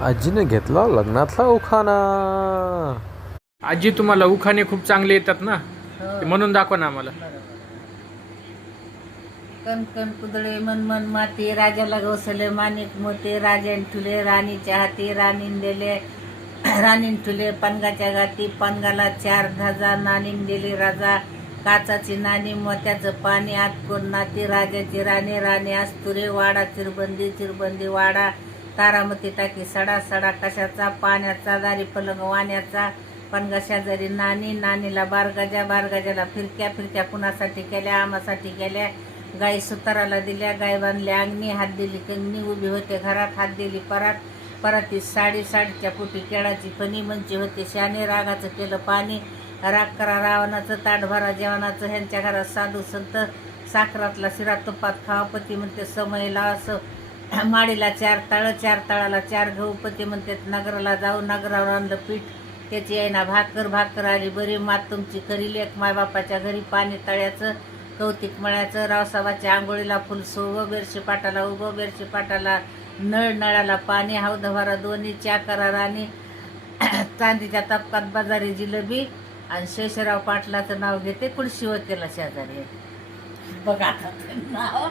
आजीने घेतला लग्नातला उखाणा. आजी तुम्हाला उखाणे खूप चांगले येतात ना, हो. ते म्हणून दाखवा ना आम्हाला. कण कण कुदळे मन मन माती, राजाला गवसले माणिक मोते, राजाने ठुले राणीच्या हाती, राणीन दिले राणीन ठुले पणगाच्या गाती, पणगाला 4 धाजा, नाणीन दिली राजा काचाची नाणी, मोत्याचं पाणी आत कोण नाती, राजाची राणी राणी आस्तुरे, वाडा चिरबंदी चिरबंदी वाडा, तारामती टाकी सडा सडा कशाचा, पाण्याचा दारी पलंग वाण्याचा, पणगा शेजारी नाणी, नाणीला बारगाजा, बारगाजाला फिरक्या, फिरक्या कुणासाठी केल्या, आमासाठी केल्या, गाई सुताराला दिल्या, गाय बांधल्या अंगणी, हात दिली कंगणी, उभी होते घरात, हात दिली परात, परातीत साडी, साडीच्या पोटी केळाची फणी, मंची होते शाने, रागाचं केलं पाणी, राग करा रावणाचं, ताट भरा जेवणाचं, ह्यांच्या घरात साधू संत, साखरातला शिरा तुपात खावा, पती म्हणते समयला असं, माडीला 4 ताळं, 4 ताळाला 4 गहू, पती म्हणते नगराला जाऊ, नगरावर आणलं पीठ, त्याची येईना भाकर, भाकर आली बरी, मात तुमची खरी, लेक मायबापाच्या घरी, पाणी तळ्याचं, कौतिक मळ्याचं, रावसाबाच्या आंघोळीला फुल सोवं, बेरशी पाटाला उभं, बेरशी पाटाला नळ, नळाला पाणी, हौदभरा दोन्ही, च्या करा राणी, चांदीच्या तपकात बाजारी जिलेबी, आणि शेषराव पाटलाचं नाव घेते, कुडशी होतेला शेजारी. बघा आता ते नाव.